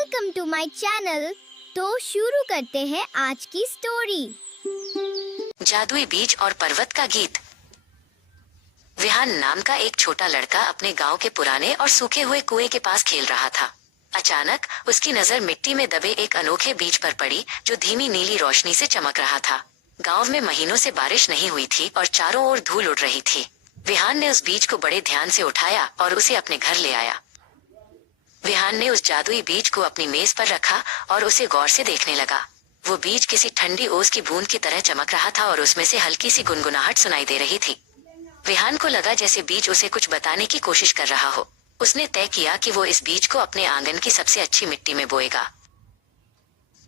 Welcome to my channel. तो शुरू करते हैं आज की स्टोरी। जादुई बीज और पर्वत का गीत। विहान नाम का एक छोटा लड़का अपने गांव के पुराने और सूखे हुए कुएं के पास खेल रहा था। अचानक उसकी नजर मिट्टी में दबे एक अनोखे बीज पर पड़ी जो धीमी नीली रोशनी से चमक रहा था। गांव में महीनों से बारिश नहीं हुई थी और चारों ओर धूल उड़ रही थी। विहान ने उस बीज को बड़े ध्यान से उठाया और उसे अपने घर ले आया। विहान ने उस जादुई बीज को अपनी मेज पर रखा और उसे गौर से देखने लगा। वो बीज किसी ठंडी ओस की बूंद की तरह चमक रहा था और उसमें से हल्की सी गुनगुनाहट सुनाई दे रही थी। विहान को लगा जैसे बीज उसे कुछ बताने की कोशिश कर रहा हो। उसने तय किया कि वो इस बीज को अपने आंगन की सबसे अच्छी मिट्टी में बोएगा।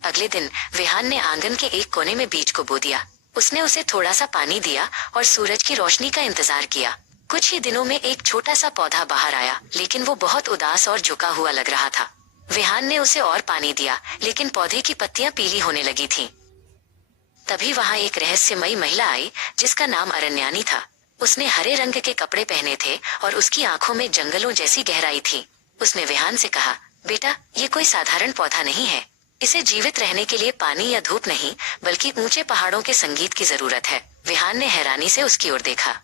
अगले दिन विहान ने आंगन के एक कोने में बीज को बो दिया। उसने उसे थोड़ा सा पानी दिया और सूरज की रोशनी का इंतजार किया। कुछ ही दिनों में एक छोटा सा पौधा बाहर आया, लेकिन वो बहुत उदास और झुका हुआ लग रहा था। विहान ने उसे और पानी दिया, लेकिन पौधे की पत्तियां पीली होने लगी थीं। तभी वहां एक रहस्यमयी महिला आई जिसका नाम अरण्यानी था। उसने हरे रंग के कपड़े पहने थे और उसकी आंखों में जंगलों जैसी गहराई थी। उसने विहान से कहा, बेटा, ये कोई साधारण पौधा नहीं है। इसे जीवित रहने के लिए पानी या धूप नहीं, बल्कि ऊंचे पहाड़ों के संगीत की जरूरत है। विहान ने हैरानी से उसकी ओर देखा।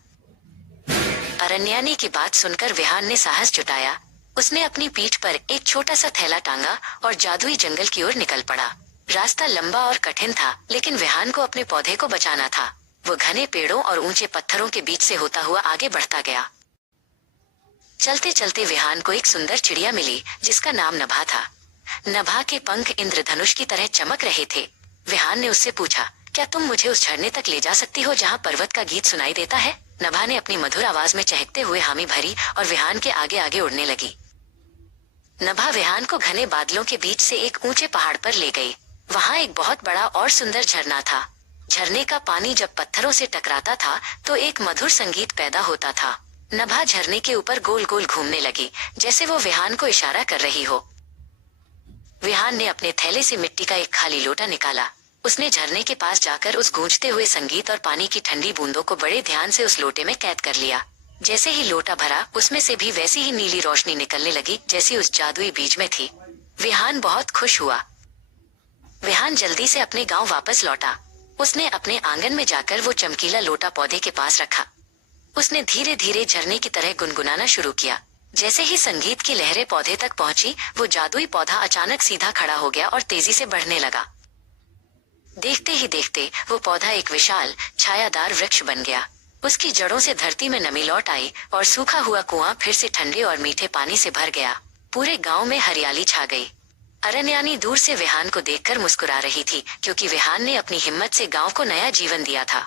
अरण्यानी की बात सुनकर विहान ने साहस जुटाया। उसने अपनी पीठ पर एक छोटा सा थैला टांगा और जादुई जंगल की ओर निकल पड़ा। रास्ता लंबा और कठिन था, लेकिन विहान को अपने पौधे को बचाना था। वो घने पेड़ों और ऊंचे पत्थरों के बीच से होता हुआ आगे बढ़ता गया। चलते चलते विहान को एक सुंदर चिड़िया मिली जिसका नाम नभा था। नभा के पंख इंद्रधनुष की तरह चमक रहे थे। विहान ने उससे पूछा, क्या तुम मुझे उस झरने तक ले जा सकती हो जहाँ पर्वत का गीत सुनाई देता है? नभा ने अपनी मधुर आवाज में चहकते हुए हामी भरी और विहान के आगे आगे उड़ने लगी। नभा विहान को घने बादलों के बीच से एक ऊंचे पहाड़ पर ले गई। वहां एक बहुत बड़ा और सुंदर झरना था। झरने का पानी जब पत्थरों से टकराता था तो एक मधुर संगीत पैदा होता था। नभा झरने के ऊपर गोल गोल घूमने लगी, जैसे वो विहान को इशारा कर रही हो। विहान ने अपने थैले से मिट्टी का एक खाली लोटा निकाला। उसने झरने के पास जाकर उस गूंजते हुए संगीत और पानी की ठंडी बूंदों को बड़े ध्यान से उस लोटे में कैद कर लिया। जैसे ही लोटा भरा, उसमें से भी वैसी ही नीली रोशनी निकलने लगी जैसी उस जादुई बीज में थी। विहान बहुत खुश हुआ। विहान जल्दी से अपने गांव वापस लौटा। उसने अपने आंगन में जाकर वो चमकीला लोटा पौधे के पास रखा। उसने धीरे धीरे झरने की तरह गुनगुनाना शुरू किया। जैसे ही संगीत की लहरें पौधे तक पहुंची, वो जादुई पौधा अचानक सीधा खड़ा हो गया और तेजी से बढ़ने लगा। देखते ही देखते वो पौधा एक विशाल छायादार वृक्ष बन गया। उसकी जड़ों से धरती में नमी लौट आई और सूखा हुआ कुआं फिर से ठंडे और मीठे पानी से भर गया। पूरे गांव में हरियाली छा गई। अरण्यानी दूर से विहान को देखकर मुस्कुरा रही थी, क्योंकि विहान ने अपनी हिम्मत से गांव को नया जीवन दिया था।